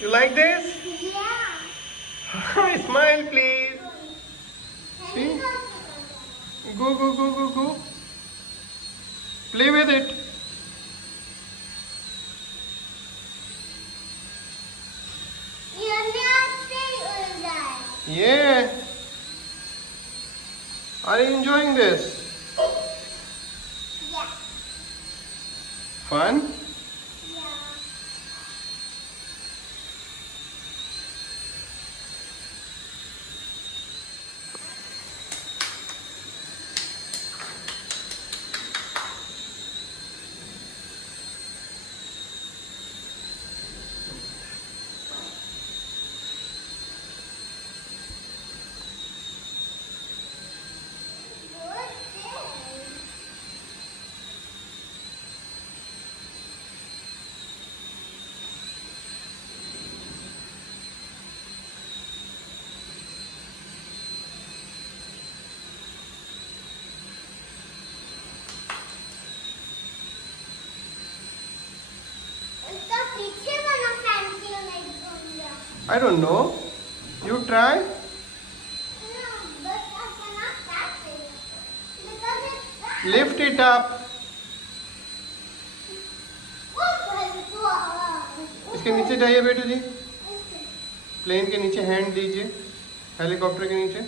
You like this? Yeah. Smile, please. See? Go, go, go, go, go. Play with it. You're not playing with that. Yeah. Are you enjoying this? Yeah. Fun? Yeah. What's this? उसका पीछे वाला fan क्यों नहीं घूम रहा? I don't know. You try. No, but I cannot catch it because it's stuck. Lift it up. इसके नीचे जाइए बेटू जी. प्लेन के नीचे हैंड दीजिए. हेलीकॉप्टर के नीचे.